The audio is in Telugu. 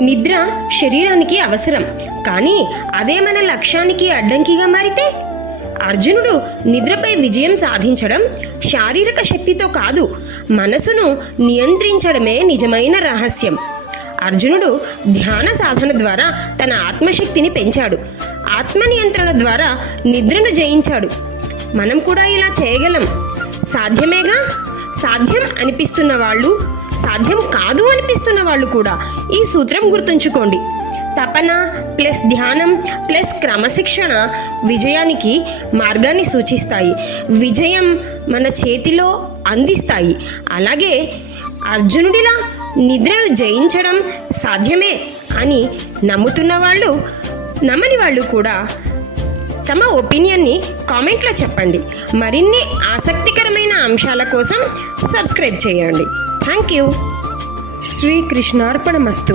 నిద్ర శరీరానికి అవసరం. కానీ అదే మన లక్ష్యానికి అడ్డంకిగా మారితే? అర్జునుడు నిద్రపై విజయం సాధించడం శారీరక శక్తితో కాదు మనసును నియంత్రించడమే నిజమైన రహస్యం. అర్జునుడు ధ్యాన సాధన ద్వారా తన ఆత్మశక్తిని పెంచాడు. ఆత్మ నియంత్రణ ద్వారా నిద్రను జయించాడు. మనం కూడా ఇలా చేయగలం. సాధ్యమేగా? సాధ్యం అనిపిస్తున్న వాళ్ళు సాధ్యం కాదు అనిపిస్తున్న వాళ్ళు కూడా ఈ సూత్రం గుర్తుంచుకోండి. తపన ప్లస్ ధ్యానం ప్లస్ క్రమశిక్షణ విజయానికి మార్గాన్ని సూచిస్తాయి. విజయం మన చేతిలో అందిస్తాయి. అలాగే అర్జునుడిలా నిద్రను జయించడం సాధ్యమే అని నమ్ముతున్న వాళ్ళు నమ్మని వాళ్ళు కూడా తమ ఒపీనియన్ని కామెంట్లో చెప్పండి. మరిన్ని ఆసక్తికరమైన అంశాల కోసం సబ్స్క్రైబ్ చేయండి. Thank you. ಶ್ರೀಕೃಷ್ಣಾರ್ಪಣ ಮಸ್ತು